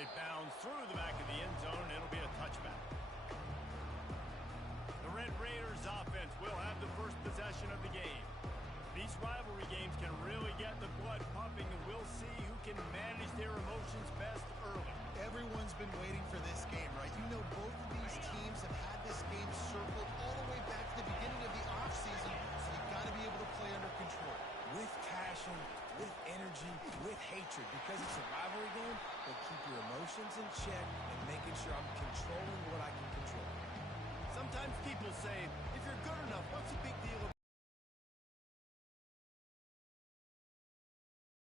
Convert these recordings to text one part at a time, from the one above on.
It bounds through the back of the end zone, and it'll be a touchback. The Red Raiders offense will have the first possession of the game. These rivalry games can really get the blood pumping, and we'll see who can manage their emotions best early. Everyone's been waiting for this game, right? You know, both of these teams have had this game circled all the way back to the beginning of the offseason, so you've got to be able to play under control. With passion, with energy, with hatred, because it's a rivalry game, but keep your emotions in check and making sure I'm controlling what I can control. Sometimes people say, if you're good enough, what's the big deal about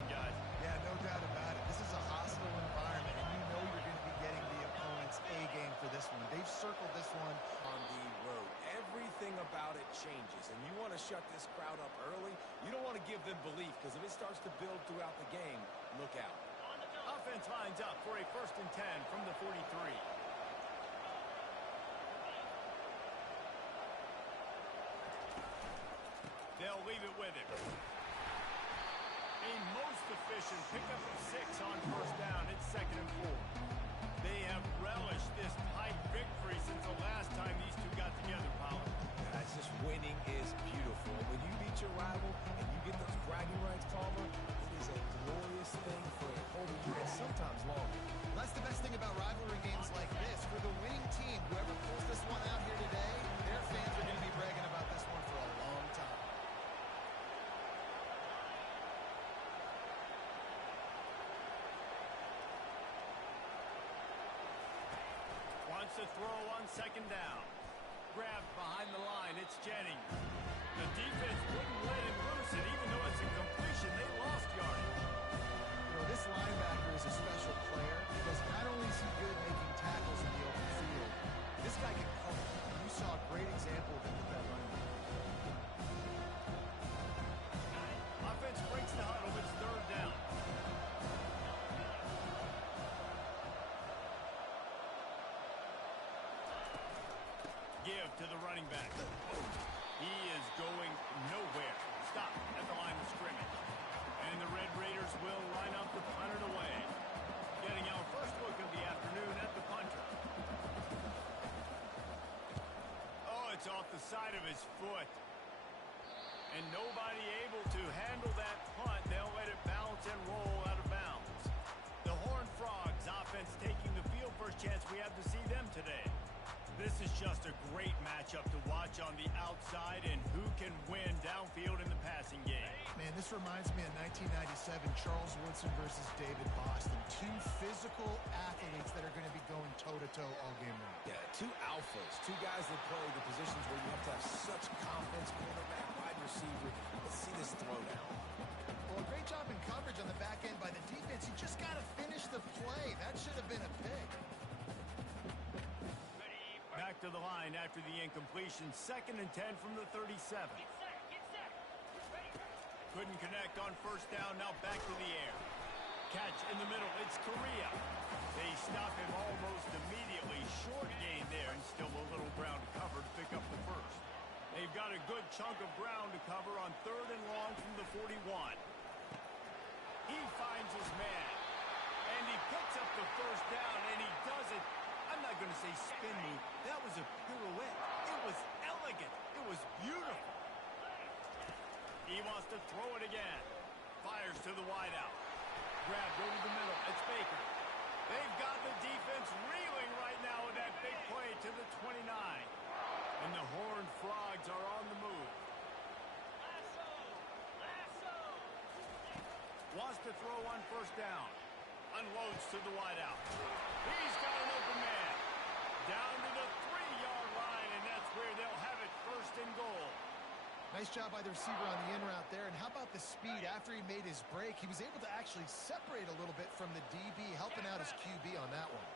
guys? Yeah, no doubt about it. This is a hostile environment, and you know you're going to be getting the opponent's A game for this one. They've circled this one On the road, everything about it changes, and you want to shut this crowd up early. You don't want to give them belief, because if it starts to build throughout the game, look out. Offense lines up for a 1st and 10 from the 43. They'll leave it with him. A most efficient pickup of 6 on 1st down. It's 2nd and 4. They have relished this tight victory since the last time these two got together, Powell. Guys, just winning is beautiful. When you beat your rival and you get those bragging rights, Palmer, it is a glorious thing for a whole year and sometimes longer. That's the best thing about rivalry games like this. For the winning team, whoever pulls this one out here today, their fans are going to be bragging about this one for a long time. Wants to throw on 2nd down. Grabbed behind the line. It's Jennings. The defense wouldn't let him loose, and even though it's a completion, they lost yardage. You know, this linebacker is a special player because not only is he good making tackles in the open field, this guy can cover. You saw a great example of it with that running back. Offense breaks the huddle. It's 3rd down. Give to the running back. He is going nowhere. Stop at the line of scrimmage. And the Red Raiders will line up to punt it away. Getting our first look of the afternoon at the punter. Oh, it's off the side of his foot. And nobody able to handle that punt. They'll let it bounce and roll out of bounds. The Horned Frogs offense taking the field. First chance we have to see them today. This is just a great matchup to watch on the outside, and who can win downfield in the passing game. Man, this reminds me of 1997, Charles Woodson versus David Boston. Two physical athletes that are going to be going toe-to-toe all game long. Yeah, two alphas, two guys that play the positions where you have to have such confidence, quarterback, wide receiver. Let's see this throwdown. Well, a great job in coverage on the back end by the defense. You just got to finish the play. That should have been a pick. Back to the line after the incompletion. 2nd and 10 from the 37. Couldn't connect on 1st down. Now back to the air. Catch in the middle. It's Correa. They stop him almost immediately. Short gain there, and still a little ground to cover to pick up the 1st. They've got a good chunk of ground to cover on 3rd and long from the 41. He finds his man, and he picks up the 1st down, and he does it. I'm not going to say spin move. That was a pirouette. It was elegant. It was beautiful. He wants to throw it again. Fires to the wideout. Grabbed over the middle. It's Baker. They've got the defense reeling right now with that big play to the 29. And the Horned Frogs are on the move. Wants to throw on 1st down. Unloads to the wideout. He's got an open man. Down to the 3-yard line, and that's where they'll have it 1st and goal. Nice job by the receiver on the in route there. And how about the speed after he made his break? He was able to actually separate a little bit from the DB, helping out his QB on that one.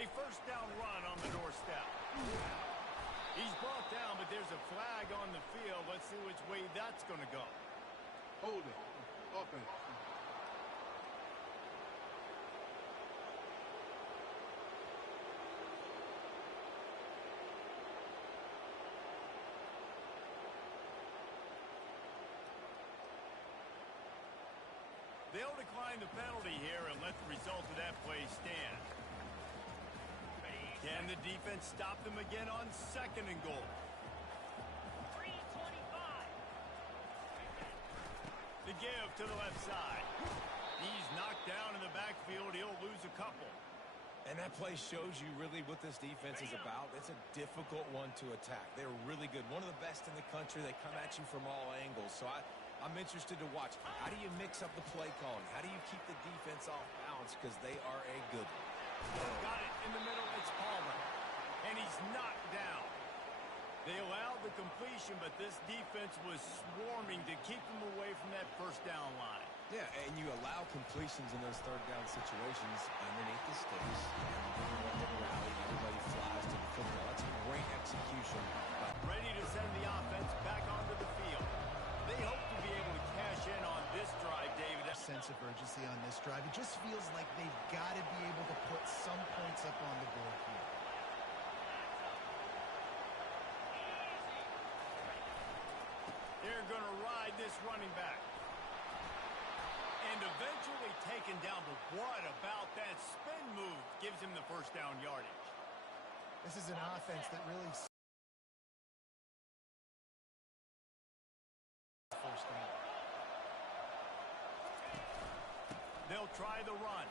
A 1st down run on the doorstep. He's brought down, but there's a flag on the field. Let's see which way that's going to go. Hold it. Offense. They'll decline the penalty here and let the result of that play stand. Can the defense stop them again on 2nd and goal? 3:25. The give to the left side. He's knocked down in the backfield. He'll lose a couple. And that play shows you really what this defense is about. It's a difficult one to attack. They're really good. One of the best in the country. They come at you from all angles. So I'm interested to watch. How do you mix up the play calling? How do you keep the defense off balance? Because they are a good one. Got it in the middle. It's Palmer. And he's knocked down. They allowed the completion, but this defense was swarming to keep them away from that first down line. Yeah, and you allow completions in those 3rd down situations underneath the sticks. And rally, everybody flies to the football. That's a great execution. Ready to send the offense back onto the field. They hope to be able to cash in on this drive, David. Sense of urgency on this drive. It just feels like they've got to be able to put some points up on the board here. They're going to ride this running back. And eventually taken down, but what about that spin move? Gives him the first down yardage. This is an offense that really first down. They'll try the run.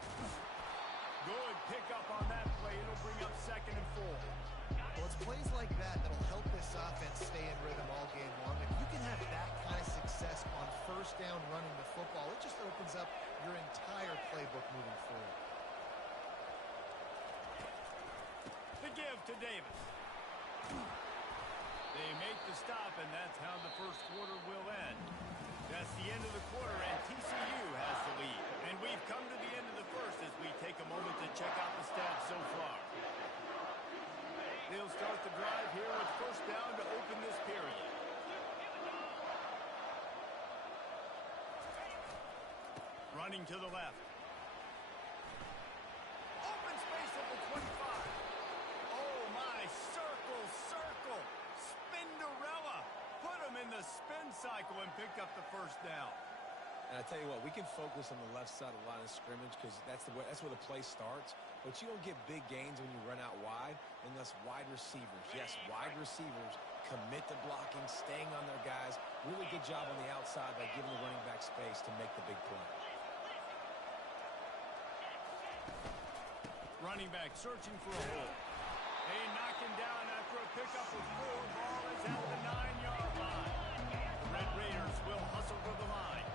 Good pickup on that play. It'll bring up 2nd and 4. Well, it's plays like that that'll help this offense stay in rhythm all game long. If you can have that kind of success on 1st down running the football, it just opens up your entire playbook moving forward. The give to Davis. They make the stop, and that's how the first quarter will end. That's the end of the quarter, and TCU has the lead. And we've come to the end of the first as we take a moment to check out the stats so far. They'll start the drive here with 1st down to open this period. Running to the left. Open space at the 25. Oh, my. Circle. Spinderella. Put him in the spin cycle and picked up the first down. And I tell you what, we can focus on the left side of the line of scrimmage because that's where the play starts. But you don't get big gains when you run out wide unless wide receivers, yes, wide receivers commit to blocking, staying on their guys. Really good job on the outside by giving the running back space to make the big play. Running back searching for a hole. They knock him down after a pickup of 4. Ball is at the 9-yard line. The Red Raiders will hustle for the line.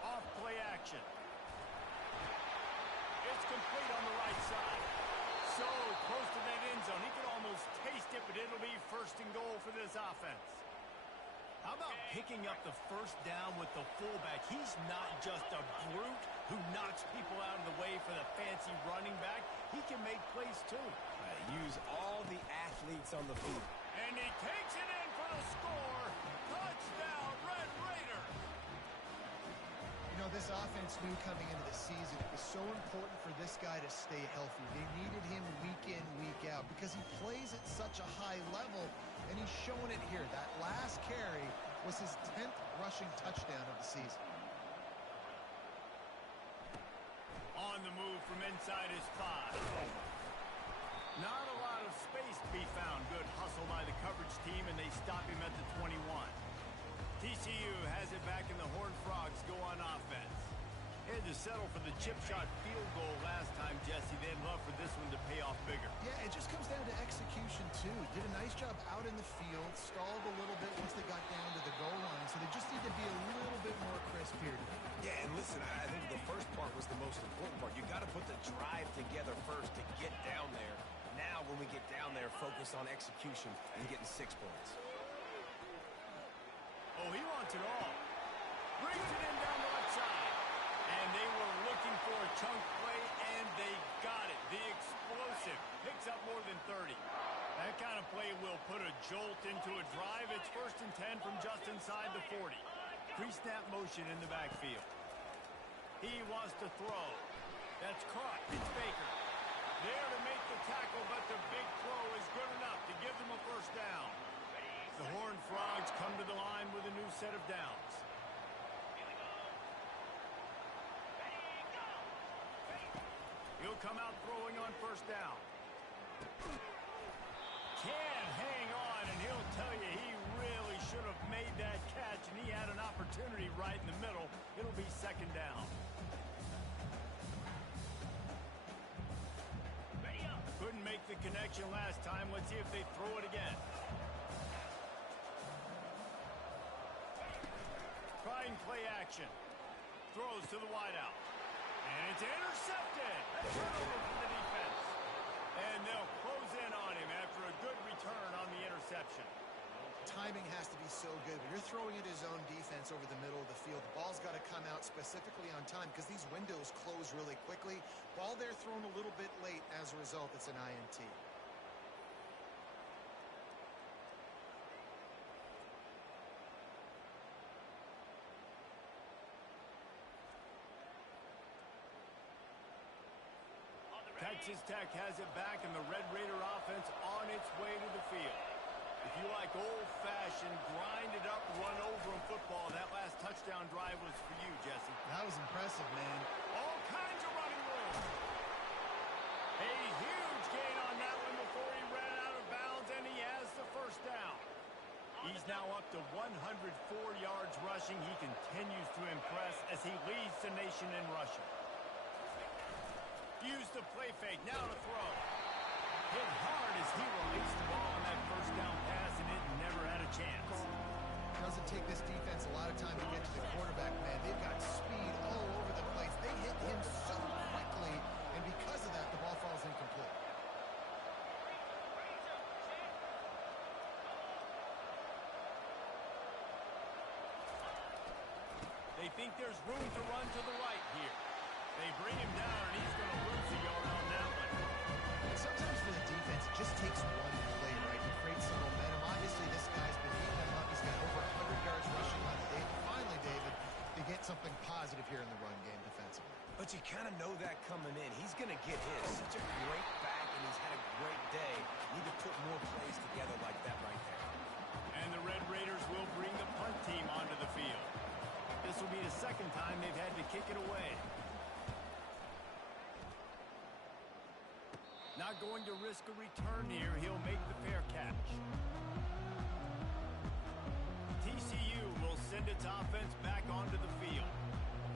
Off play action. It's complete on the right side. So close to that end zone. He could almost taste it, but it'll be 1st and goal for this offense. How about picking up the first down with the fullback? He's not just a brute who knocks people out of the way for the fancy running back. He can make plays too. Use all the athletes on the field. And he takes it in for the score. Touchdown, Red Raider. You know, this offense knew coming into the season it was so important for this guy to stay healthy. They needed him week in, week out because he plays at such a high level. And he's showing it here. That last carry was his 10th rushing touchdown of the season. On the move from inside his 5. Not a lot of space to be found. Good hustle by the coverage team, and they stop him at the 21. TCU has it back, and the Horned Frogs go on offense. Had to settle for the chip shot field goal last time, Jesse. They'd love for this one to pay off bigger. Yeah, it just comes down to execution, too. Did a nice job out in the field, stalled a little bit once they got down to the goal line, so they just need to be a little bit more crisp here today. Yeah, and listen, I think the first part was the most important part. You got to put the drive together first to get down there. Now, when we get down there, focus on execution and getting 6 points. Oh, he wants it all. Brings it in down the left side. And they were looking for a chunk play, and they got it. The explosive picks up more than 30. That kind of play will put a jolt into a drive. It's 1st and 10 from just inside the 40. Pre-snap motion in the backfield. He wants to throw. That's caught. It's Baker. There to make the tackle, but the big throw is good enough to give them a first down. The Horned Frogs come to the line with a new set of downs. He'll come out throwing on first down. Can hang on, and he'll tell you he really should have made that catch, and he had an opportunity right in the middle. It'll be second down. Couldn't make the connection last time. Let's see if they throw it again. Trying play action. Throws to the wideout. And it's intercepted. A turnover for the defense. And they'll close in on him after a good return on the interception. Timing has to be so good. When you're throwing at his own defense over the middle of the field, the ball's got to come out specifically on time because these windows close really quickly. Ball there thrown a little bit late. As a result, it's an INT. Texas Tech has it back, and the Red Raider offense on its way to the field. If you like old-fashioned, grind-it-up, run-over-'em football, that last touchdown drive was for you, Jesse. That was impressive, man. All kinds of running room. A huge gain on that one before he ran out of bounds, and he has the first down. He's now up to 104 yards rushing. He continues to impress as he leads the nation in rushing. Used the play fake, now to throw. Hit hard as he released the ball on that first down pass, and it never had a chance. Doesn't take this defense a lot of time to get to the quarterback, man. They've got speed all over the place. They hit him so quickly, and because of that, the ball falls incomplete. They think there's room to run to the right here. They bring him down, and he's going to lose a yard on that one. And sometimes for the defense, it just takes one play, right, to create some momentum. Obviously, this guy's been eating them up. He's got over 100 yards rushing on the day. Finally, David, they get something positive here in the run game defensively. But you kind of know that coming in. He's going to get his. Such a great back, and he's had a great day. Need to put more plays together like that right there. And the Red Raiders will bring the punt team onto the field. This will be the second time they've had to kick it away. Not going to risk a return here. He'll make the fair catch. TCU will send its offense back onto the field.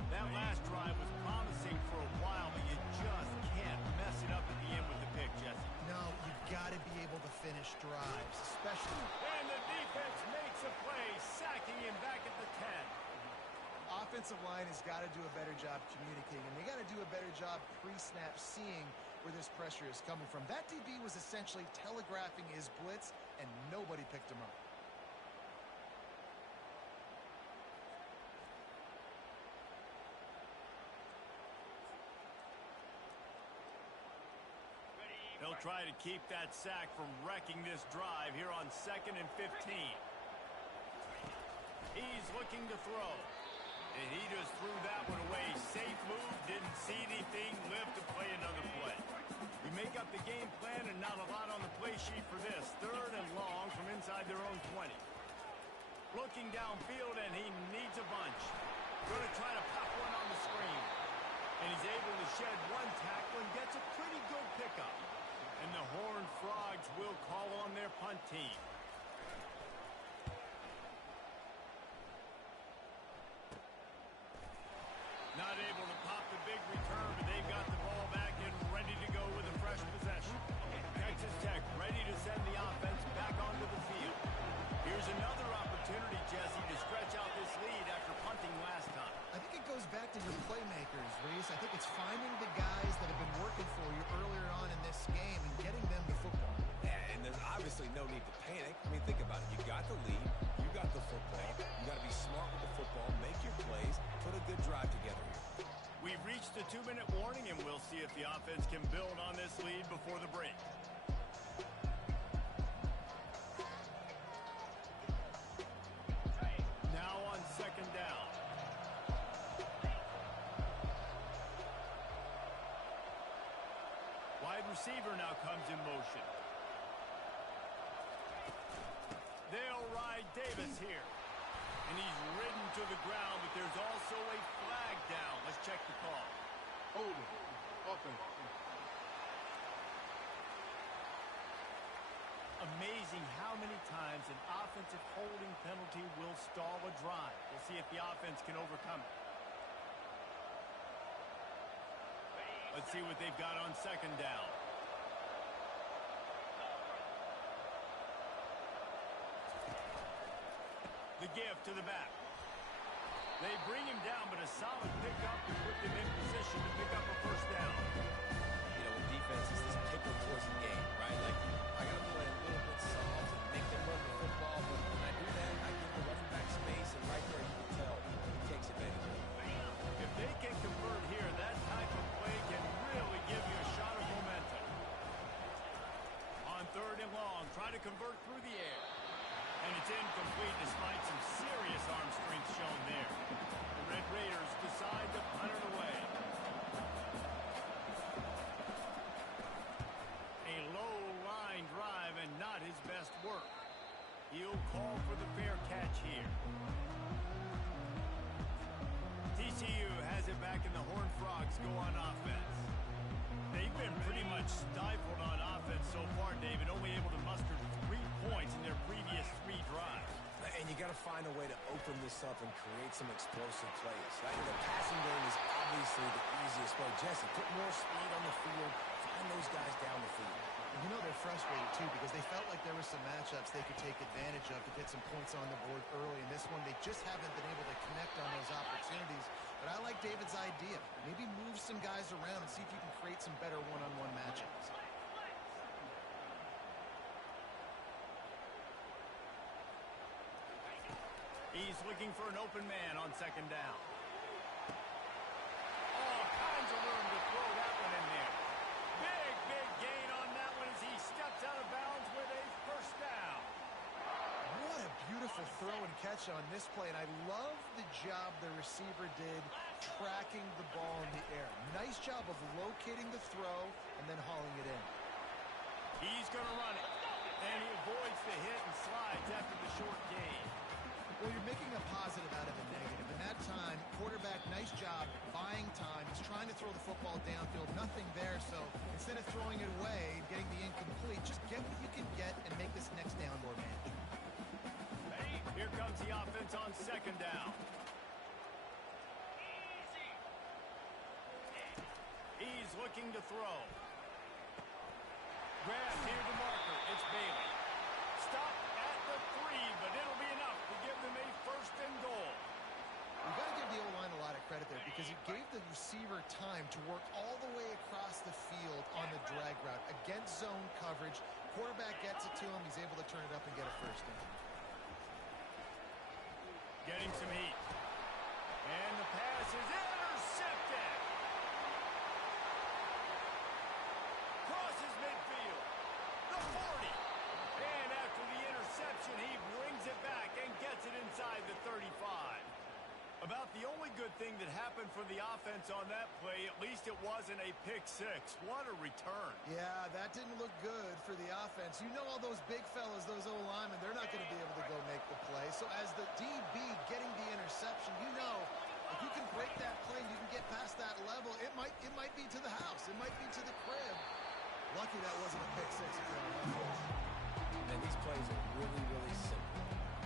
That last drive was promising for a while, but you just can't mess it up at the end with the pick, Jesse. No, you've got to be able to finish drives, especially. And the defense makes a play, sacking him back at the 10. Offensive line has got to do a better job communicating, and they got to do a better job pre-snap seeing where this pressure is coming from. That DB was essentially telegraphing his blitz, and nobody picked him up. They'll try to keep that sack from wrecking this drive here on 2nd and 15. He's looking to throw. And he just threw that one away. Safe move, didn't see anything, lived to play another play. We make up the game plan and not a lot on the play sheet for this. 3rd and long from inside their own 20. Looking downfield, and he needs a bunch. Going to try to pop one on the screen. And he's able to shed one tackle and gets a pretty good pickup. And the Horned Frogs will call on their punt team. Not able to pop the big return, but they've got the ball back and ready to go with a fresh possession. Texas Tech ready to send the offense back onto the field. Here's another opportunity, Jesse, to stretch out this lead after punting last time. I think it goes back to your playmakers, Reese. I think it's finding the guys that have been working for you earlier on in this game and getting them the football. Yeah, and there's obviously no need to panic. I mean, think about it. You got the lead. You got the football. You got to be smart with the football. Make your plays. Put a good drive together here. We've reached the 2-minute warning, and we'll see if the offense can build on this lead before the break. Now on 2nd down. Wide receiver now comes in motion. They'll ride Davis here. And he's ridden to the ground, but there's also a flag down. Let's check the call. Holding. Offense. Amazing how many times an offensive holding penalty will stall a drive. We'll see if the offense can overcome it. Let's see what they've got on second down. The give to the back. They bring him down, but a solid pickup to put them in position to pick up a first down. You know, with defense, it's this pick or poison game, right? Like, I got to play a little bit soft and make them run the football, but when I do that, I give the running back space, and right there you can tell he takes advantage of it. If they can convert here, that type of play can really give you a shot of momentum. On third and long, trying to convert through the air. And it's incomplete despite some serious arm strength shown there. The Red Raiders decide to punt it away. A low line drive and not his best work. He'll call for the fair catch here. TCU has it back and the Horned Frogs go on offense. They've been pretty much stifled on offense so far, David, only able to muster 3 points in their previous 3 drives. And you got to find a way to open this up and create some explosive plays. Like, the passing game is obviously the easiest way. Jesse, put more speed on the field, find those guys down the field. You know they're frustrated, too, because they felt like there were some matchups they could take advantage of to get some points on the board early. In this one, they just haven't been able to connect on those opportunities. But I like David's idea. Maybe move some guys around and see if you can create some better one-on-one matchups. He's looking for an open man on second down. All kinds of room to throw that one in there. Big gain on that one as he steps out of bounds with a first down. What a beautiful throw and catch on this play, and I love the job the receiver did tracking the ball in the air. Nice job of locating the throw and then hauling it in. He's going to run it, and he avoids the hit and slides after the short gain. Well, you're making a positive out of a negative. In that time, quarterback, nice job, buying time. He's trying to throw the football downfield. Nothing there, so instead of throwing it away and getting the incomplete, just get what you can get and make this next down more manageable. Here comes the offense on second down. He's looking to throw. Grab near the marker. It's Bailey. Stop at the 3, but it'll be enough to give them a first and goal. We've got to give the O-line a lot of credit there because it gave the receiver time to work all the way across the field on the drag route against zone coverage. Quarterback gets it to him. He's able to turn it up and get a first down. Getting some heat. And the pass is intercepted. Crosses midfield. The 40. And after the interception, he brings it back and gets it inside the 35. About the only good thing that happened for the offense on that play, at least it wasn't a pick six. What a return. Yeah, that didn't look good for the offense. You know all those big fellas, those O-linemen, they're not going to be able to go make the play. So as the DB getting the interception, you know, if you can break that play and you can get past that level, it might be to the house. It might be to the crib. Lucky that wasn't a pick six if you're on offense. And these plays are really, really simple.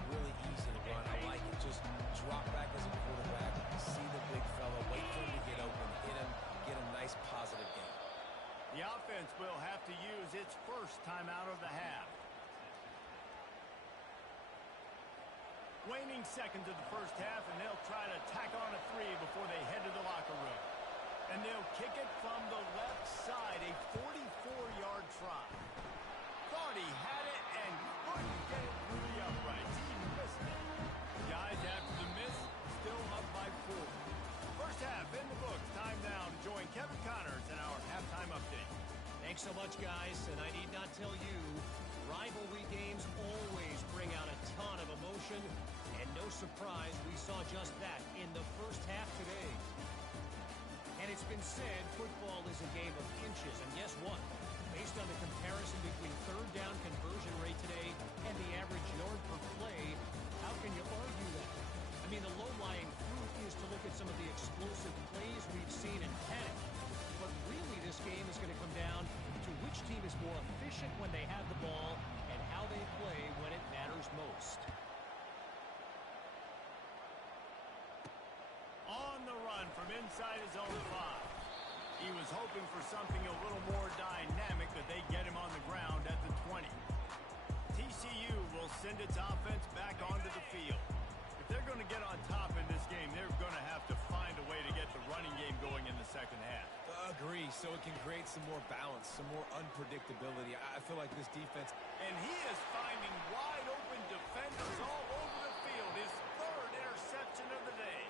Really easy to run. I like it. Just drop back as a quarterback, see the big fella, wait for him to get open, hit him, get a nice positive game. The offense will have to use its first timeout of the half. Waning seconds of the first half, and they'll try to tack on a 3 before they head to the locker room. And they'll kick it from the left side, a 44-yard try. Thought he had it and couldn't get it through the uprights. He missed it. Guys, after the miss, still up by 4. First half in the books. Time now to join Kevin Connors in our halftime update. Thanks so much, guys. And I need not tell you, rivalry games always bring out a ton of emotion. And no surprise, we saw just that in the first half today. And it's been said, football is a game of inches. And guess what? Based on the comparison between third down conversion rate today and the average yard per play, how can you argue that? I mean, the low-lying fruit is to look at some of the explosive plays we've seen and had. But really, this game is going to come down to which team is more efficient when they have the ball and how they play when it matters most. On the run from inside his own 5. He was hoping for something a little more dynamic, but they get him on the ground at the 20. TCU will send its offense back onto the field. If they're going to get on top in this game, they're going to have to find a way to get the running game going in the second half. Agree, so it can create some more balance, some more unpredictability. I feel like this defense... And he is finding wide open defenders all over the field. His third interception of the day.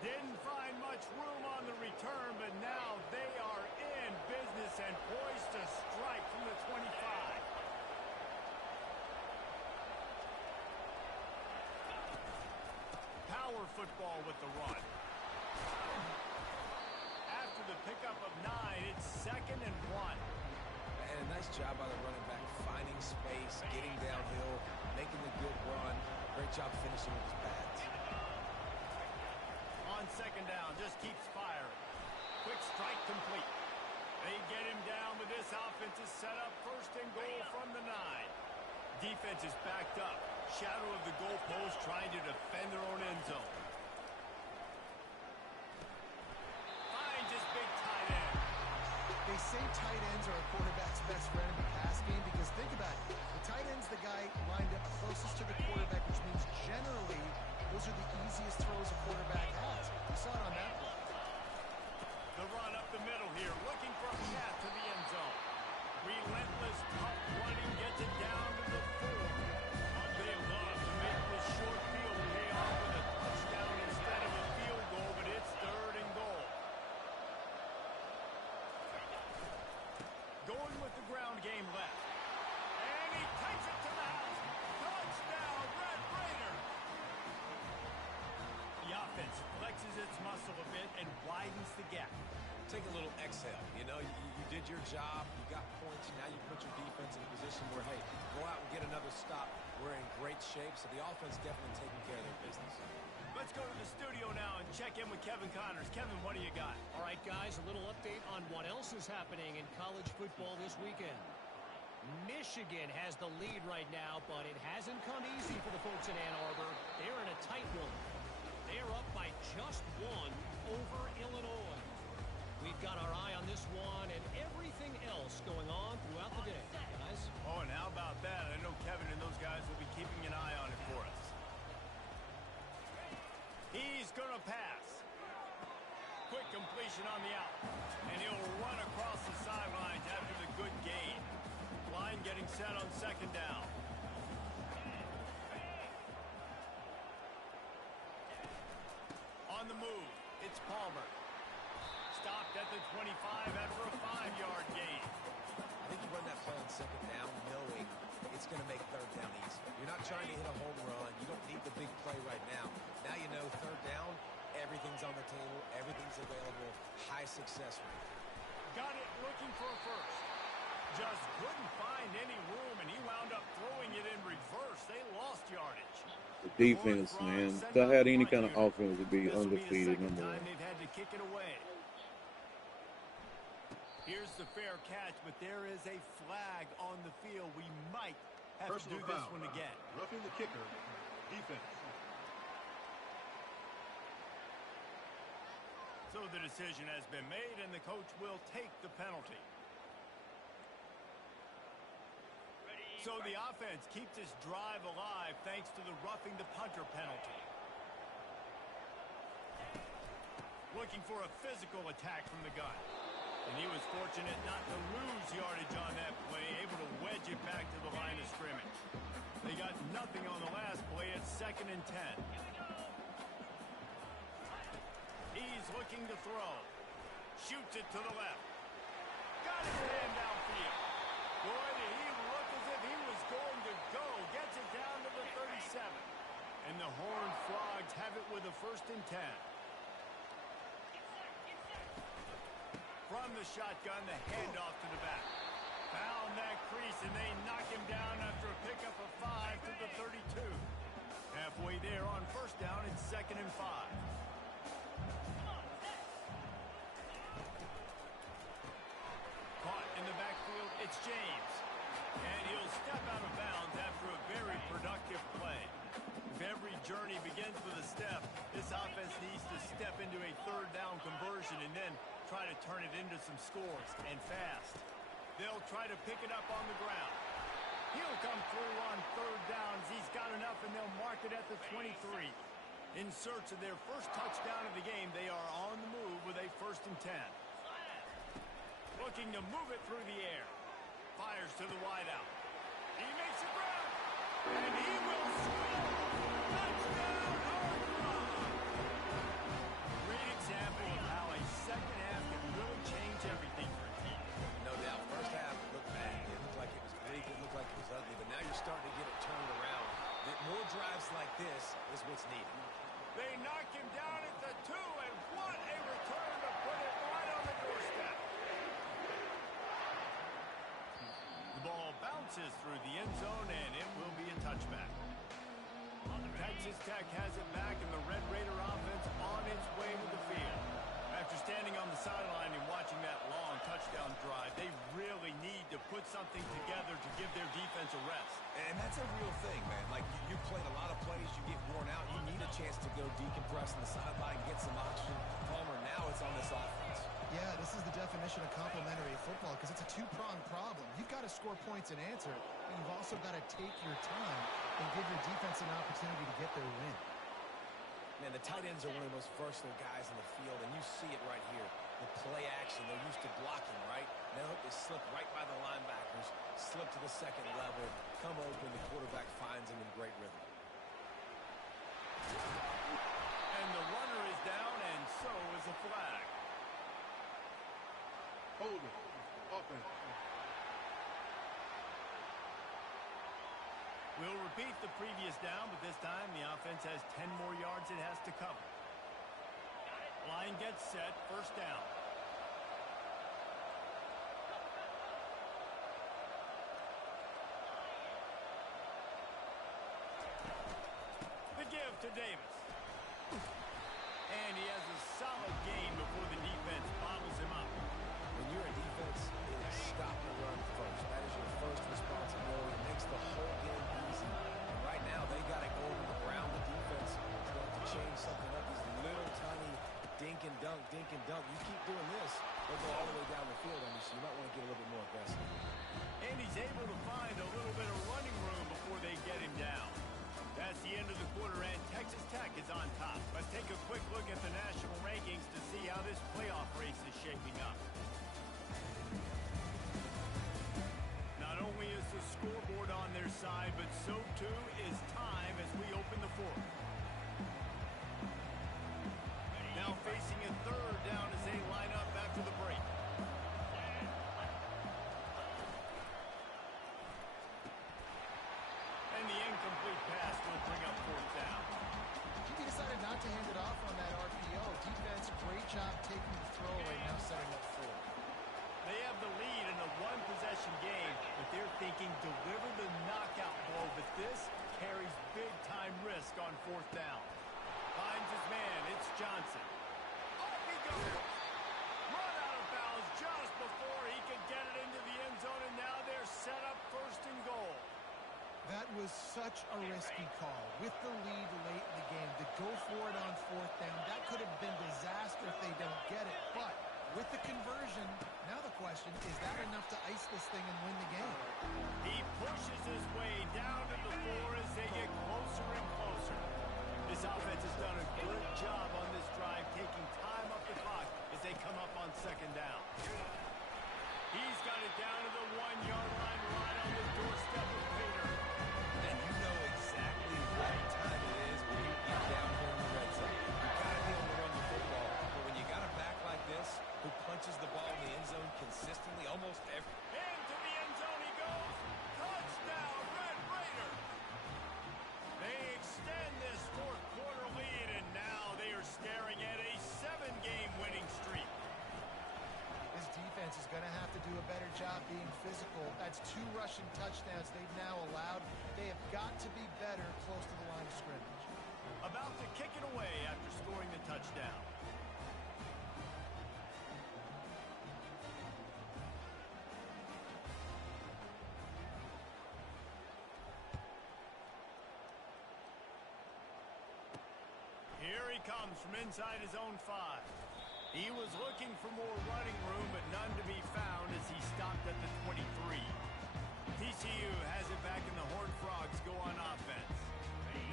Didn't find much room on the return, but now they are in business and poised to strike from the 25. Power football with the run. After the pickup of 9, it's 2nd and 1. And a nice job by the running back, finding space, getting downhill, making a good run. Great job finishing with his pads. On 2nd down, just keeps firing. Quick strike complete. They get him down, but this offense is set up 1st and goal from the 9. Defense is backed up. Shadow of the goalpost trying to defend their own end zone. Finds his big tight end. They say tight ends are a quarterback's best friend in the pass game because think about it. The tight end's the guy lined up closest to the quarterback, which means generally those are the easiest throws a quarterback has. You saw it on that play. The run up the middle here, looking for a path to the end zone. Relentless, tough running, gets it down to the 4. They love to make this short field pay off with a touchdown instead of a field goal, but it's 3rd and goal. Going with the ground game left. And he takes it to the house. Touchdown, Red Raider. The offense flexes its muscle a bit and widens the gap. Take a little exhale. You know, you did your job. You got points. Now you put your defense in a position where, hey, go out and get another stop. We're in great shape, so the offense definitely taking care of their business. Let's go to the studio now and check in with Kevin Connors. Kevin, what do you got? All right, guys, a little update on what else is happening in college football this weekend. Michigan has the lead right now, but it hasn't come easy for the folks in Ann Arbor. They're in a tight one. They're up by just 1 over Illinois. We've got our eye on this one and everything else going on throughout the day, guys. Oh, and how about that? I know Kevin and those guys will be keeping an eye on it for us. He's going to pass. Quick completion on the out. And he'll run across the sidelines after the good gain. Line getting set on 2nd down. On the move, it's Palmer. Stopped at the 25 after a 5-yard gain. I think you run that play on 2nd down knowing it's going to make 3rd down easy. You're not trying to hit a home run. You don't need the big play right now. Now you know 3rd down, everything's on the table, everything's available, high success rate. Got it looking for a first. Just couldn't find any room, and he wound up throwing it in reverse. They lost yardage. The defense, man. If I had any kind of offense, it'd be undefeated, number 1. They've had to kick it away. Here's the fair catch, but there is a flag on the field. We might have to do this one again. Roughing the kicker. Defense. So the decision has been made, and the coach will take the penalty. So the offense keeps this drive alive thanks to the roughing the punter penalty. Looking for a physical attack from the gun. And he was fortunate not to lose yardage on that play, able to wedge it back to the line of scrimmage. They got nothing on the last play. It's 2nd and 10. He's looking to throw. Shoots it to the left. Got his hand downfield. Boy, did he look as if he was going to go. Gets it down to the 37. And the Horned Frogs have it with a 1st and 10. From the shotgun, the handoff to the back. Pound that crease, and they knock him down after a pickup of 5 to the 32. Halfway there on first down, it's 2nd and 5. Caught in the backfield, it's James. And he'll step out of bounds after a very productive play. If every journey begins with a step, this offense needs to step into a 3rd down conversion and then try to turn it into some scores, and fast. They'll try to pick it up on the ground. He'll come through on 3rd downs. He's got enough, and they'll mark it at the 23. In search of their first touchdown of the game, they are on the move with a 1st and 10. Looking to move it through the air. Fires to the wideout. He makes a grab, and he will score. Touchdown, Armstrong! Great example of how a second half can really change everything for a team. No doubt. First half looked bad. It looked like it was bleak. It looked like it was ugly. But now you're starting to get it turned around. More drives like this is what's needed. They knock him down at the 2, and what a return to put it right on the doorstep. The ball bounces through the end zone, and it will be a touchback. Texas Tech has it back, and the Red Raider offense on its way to the field. After standing on the sideline and watching that long touchdown drive, they really need to put something together to give their defense a rest. And that's a real thing, man. Like, you played a lot of plays, you get worn out, you need a chance to go decompress on the sideline, get some oxygen. Palmer, now it's on this offense. Yeah, this is the definition of complementary football because it's a two-pronged problem. You've got to score points and answer, but you've also got to take your time and give your defense an opportunity to get their win. Man, the tight ends are one of the most versatile guys in the field, and you see it right here. The play action, they're used to blocking, right? Now they slip right by the linebackers, slip to the second level, come open, the quarterback finds them in great rhythm. And the runner is down, and so is a flag. Hold it. Offense. We'll repeat the previous down, but this time the offense has 10 more yards it has to cover. Line gets set, first down. The give to Davis. And he has a solid gain before the defense bottles him up. When you're a defense, it is stop the run first. That is your first responsibility. It makes the whole game easy. And right now, they got it going on the ground. The defense is going to change something up. These little tiny dink and dunk, dink and dunk. You keep doing this, they'll go all the way down the field on you, so you might want to get a little bit more aggressive. And he's able to find a little bit of running room before they get him down. That's the end of the quarter, and Texas Tech is on top. Let's take a quick look at the national rankings to see how this playoff race is shaping up. Not only is the scoreboard on their side, but so too is time as we open the fourth. Now facing a 3rd down as they line up after the break. And the incomplete pass will bring up 4th down. He decided not to hand it off on that RPO. Defense, great job taking the throw right now, setting up 4. They have the lead in a one-possession game, but they're thinking deliver the knockout blow, but this carries big-time risk on 4th down. Finds his man, it's Johnson. Off he goes. Run out of bounds just before he could get it into the end zone, and now they're set up 1st and goal. That was such a risky call. With the lead late in the game, to go for it on 4th down, that could have been disaster if they don't get it. But with the conversion, now the question, is that enough to ice this thing and win the game? He pushes his way down to the 4 as they get closer and closer. This offense has done a good job on this drive, taking time off the clock as they come up on 2nd down. He's got it down to the 1-yard line, right on the doorstep of Peter. And you know exactly what time it is when you get down here in the red zone. You got to be able to run the football, but when you got a back like this who punches the ball in the end zone consistently, almost every... Into the end zone he goes. Touchdown, Red Raider. They extend this 4th quarter lead, and now they are staring at a 7-game winning streak. This defense is going to have to do a better job being physical. physical. That's 2 rushing touchdowns they've now allowed. They have got to be better close to the line of scrimmage. About to kick it away after scoring the touchdown. Here he comes from inside his own 5. He was looking for more running room, but none to be found as he stopped at the 23. TCU has it back in the Horned Frogs go on offense.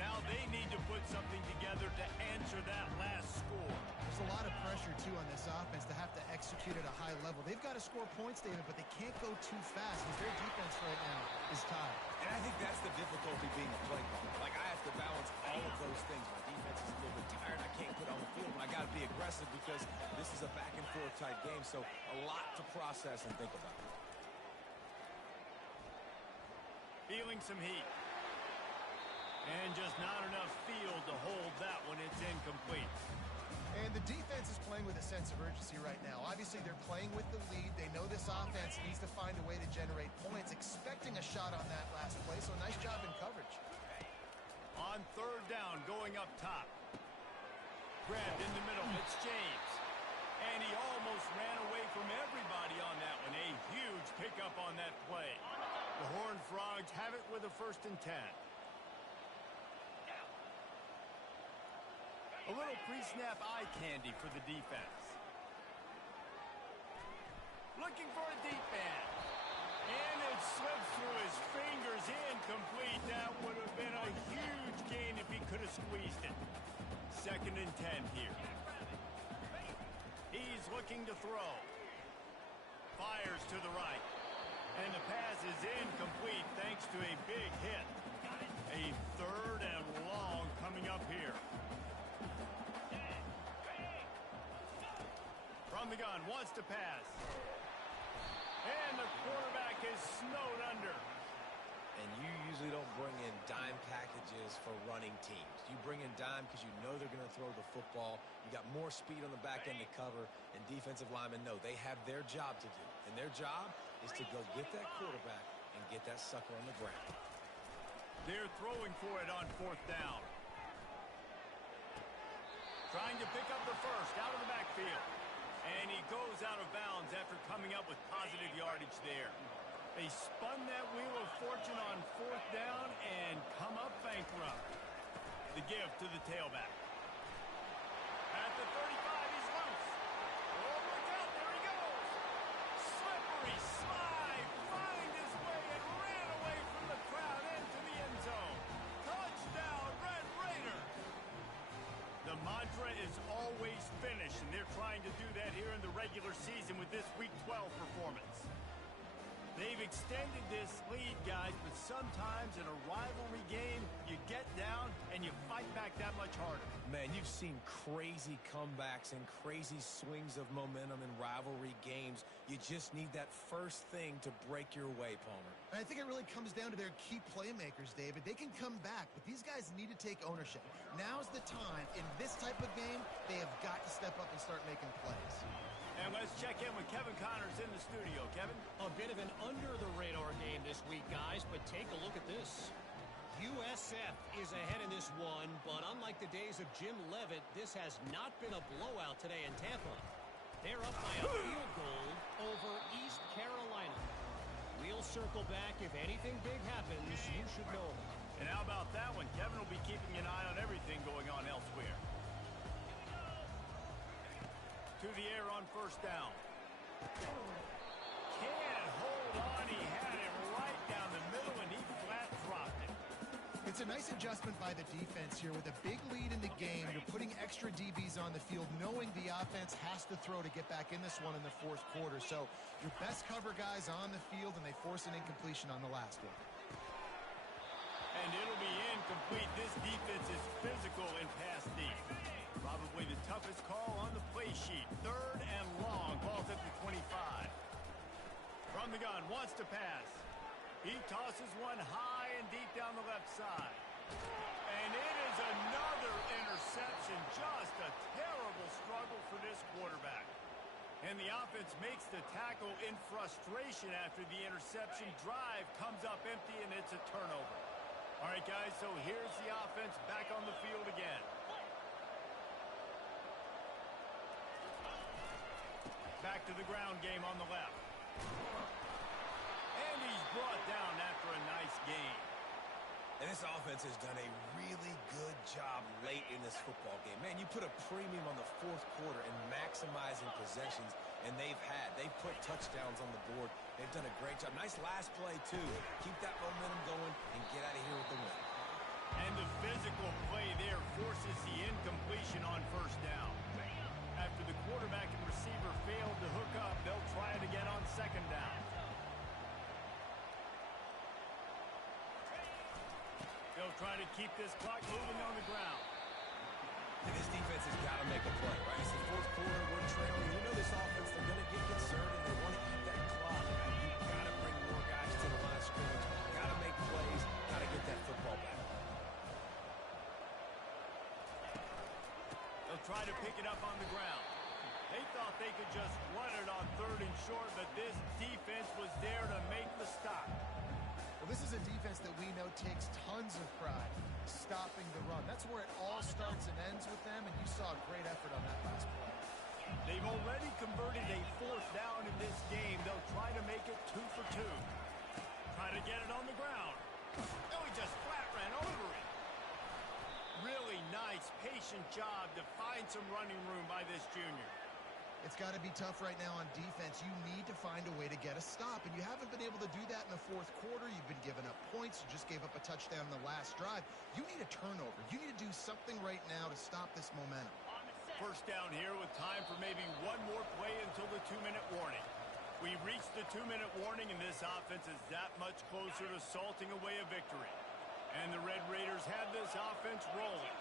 Now they need to put something together to answer that last score. There's a lot of pressure, too, on this offense to have to execute at a high level. They've got to score points, David, but they can't go too fast because their defense right now is tired. And I think that's the difficulty being a play caller. Like, I have to balance all of those things. My defense is a little bit tired. I can't put on the field, but I got to be aggressive because this is a back-and-forth type game, so a lot to process and think about. Feeling some heat. And just not enough field to hold that when it's incomplete. And the defense is playing with a sense of urgency right now. Obviously, they're playing with the lead. They know this offense needs to find a way to generate points, expecting a shot on that last play, so nice job in coverage. On 3rd down, going up top. Grabbed in the middle, it's James. And he almost ran away from everybody on that one. A huge pickup on that play. The Horned Frogs have it with a 1st and 10. A little pre-snap eye candy for the defense. Looking for a deep man. And it slips through his fingers, incomplete. That would have been a huge gain if he could have squeezed it. 2nd and 10 here. He's looking to throw. Fires to the right. And the pass is incomplete thanks to a big hit. A 3rd and long coming up here. From the gun, wants to pass. And the quarterback is snowed under. And you usually don't bring in dime packages for running teams. You bring in dime because you know they're going to throw the football. You got more speed on the back end to cover, and defensive linemen know they have their job to do. And their job is to go get that quarterback and get that sucker on the ground. They're throwing for it on 4th down. Trying to pick up the first out of the backfield. And he goes out of bounds after coming up with positive yardage there. They spun that wheel of fortune on 4th down and come up bankrupt. The give to the tailback. At the 35, he's loose. Oh, look out, there he goes. Slippery slide, find his way and ran away from the crowd into the end zone. Touchdown, Red Raider. The mantra is always finish, and they're trying to do that here in the regular season with this Week 12 performance. They've extended this lead, guys, but sometimes in a rivalry game, you get down and you fight back that much harder. Man, you've seen crazy comebacks and crazy swings of momentum in rivalry games. You just need that first thing to break your way, Palmer. And I think it really comes down to their key playmakers, David. They can come back, but these guys need to take ownership. Now's the time. In this type of game, they have got to step up and start making plays. And let's check in with Kevin Connors in the studio. Kevin? A bit of an under-the-radar game this week, guys, but take a look at this. USF is ahead in this one, but unlike the days of Jim Leavitt, this has not been a blowout today in Tampa. They're up by a field goal over East Carolina. We'll circle back. If anything big happens, you should know about it. And how about that one? Kevin will be keeping an eye on everything going on elsewhere. To the air on 1st down. Can't hold on. He had it right down the middle, and he flat dropped it. It's a nice adjustment by the defense here. With a big lead in the game, you're putting extra DBs on the field, knowing the offense has to throw to get back in this one in the 4th quarter. So your best cover guys on the field, and they force an incompletion on the last one. And it'll be incomplete. This defense is physical in pass deep. Probably the toughest call on the play sheet. 3rd and long. Ball's at the 25. From the gun, wants to pass. He tosses one high and deep down the left side. And it is another interception. Just a terrible struggle for this quarterback. And And the offense makes the tackle in frustration after the interception. Drive comes up empty, and it's a turnover. All right, guys, so here's the offense back on the field again. Back to the ground game on the left. And he's brought down after a nice gain. And this offense has done a really good job late in this football game. Man, you put a premium on the fourth quarter and maximizing possessions, and they've put touchdowns on the board. They've done a great job. Nice last play, too. Keep that momentum going and get out of here with the win. And the physical play there forces the incompletion on first down. After the quarterback and receiver failed to hook up, they'll try it again on second down. They'll try to keep this clock moving on the ground. And this defense has got to make a play, right? It's the fourth quarter. We're trailing. You know this offense, they're going to get concerned, and they want to eat that clock. You've got to bring more guys to the line of scrimmage. Got to make plays. Got to get that football back. They'll try to pick it up on the ground. They thought they could just run it on third and short, but this defense was there to make the stop. Well, this is a defense that we know takes tons of pride stopping the run. That's where it all starts and ends with them, and you saw a great effort on that last play. They've already converted a fourth down in this game. They'll try to make it 2 for 2. Try to get it on the ground. Oh, he just flat ran over it. Really nice, patient job to find some running room by this junior. It's got to be tough right now on defense. You need to find a way to get a stop, and you haven't been able to do that in the fourth quarter. You've been giving up points. You just gave up a touchdown in the last drive. You need a turnover. You need to do something right now to stop this momentum. First down here with time for maybe one more play until the 2-minute warning. We've reached the 2-minute warning, and this offense is that much closer to salting away a victory. And the Red Raiders have this offense rolling.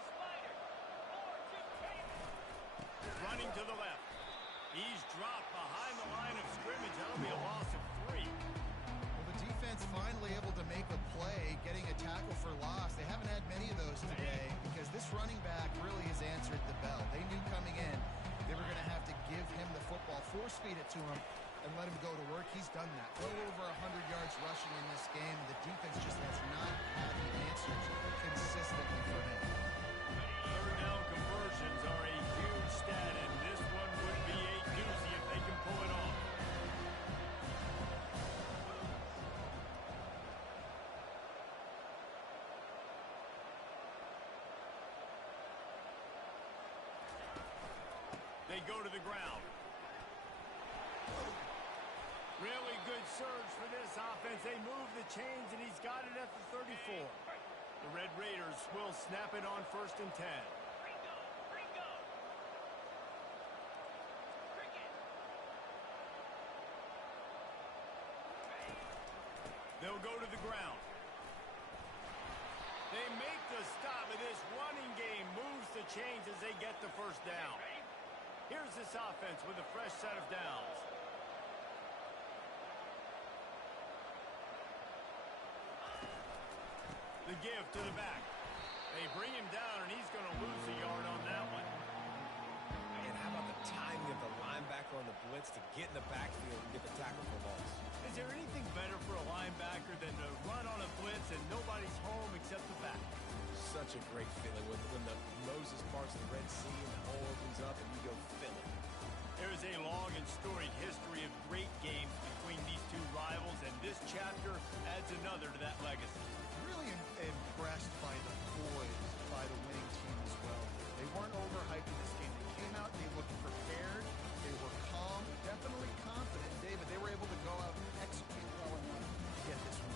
Running to the left. He's dropped behind the line of scrimmage. That'll be a loss of 3. Well, the defense finally able to make a play, getting a tackle for loss. They haven't had many of those today because this running back really has answered the bell. They knew coming in they were going to have to give him the football, force feed it to him, and let him go to work. He's done that. Well over 100 yards rushing in this game. The defense just has not had the answers consistently for him. Third down conversions are a huge stat, and this one would be a doozy if they can pull it off. They go to the ground. Really good surge for this offense. They move the chains, and he's got it at the 34. The Red Raiders will snap it on 1st and 10. They'll go to the ground. They make the stop, and this running game moves the chains as they get the first down. Here's this offense with a fresh set of downs. The give to the back. They bring him down, and he's going to lose a yard on that one. And how about the timing of the linebacker on the blitz to get in the backfield and get the tackle for loss? Is there anything better for a linebacker than to run on a blitz and nobody's home except the back? Such a great feeling when the Moses parts the Red Sea and the hole opens up and you go fill it. There is a long and storied history of great games between these two rivals, and this chapter adds another to that legacy. Really impressed by the poise by the winning team as well. They weren't overhyped in this game. They came out, they looked prepared, they were calm, definitely confident. David, they were able to go out and execute well enough to get this one.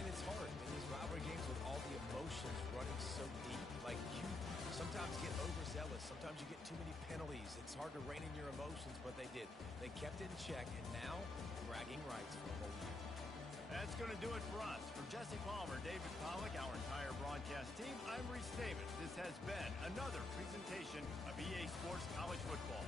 And it's hard in these rivalry games with all the emotions running so deep. Like, you sometimes get overzealous. Sometimes you get too many penalties. It's hard to rein in your emotions, but they did. They kept it in check, and now bragging rights for a whole year. That's going to do it for us. For Jesse Palmer, David Pollack, our entire broadcast team, I'm Reese Davis. This has been another presentation of EA Sports College Football.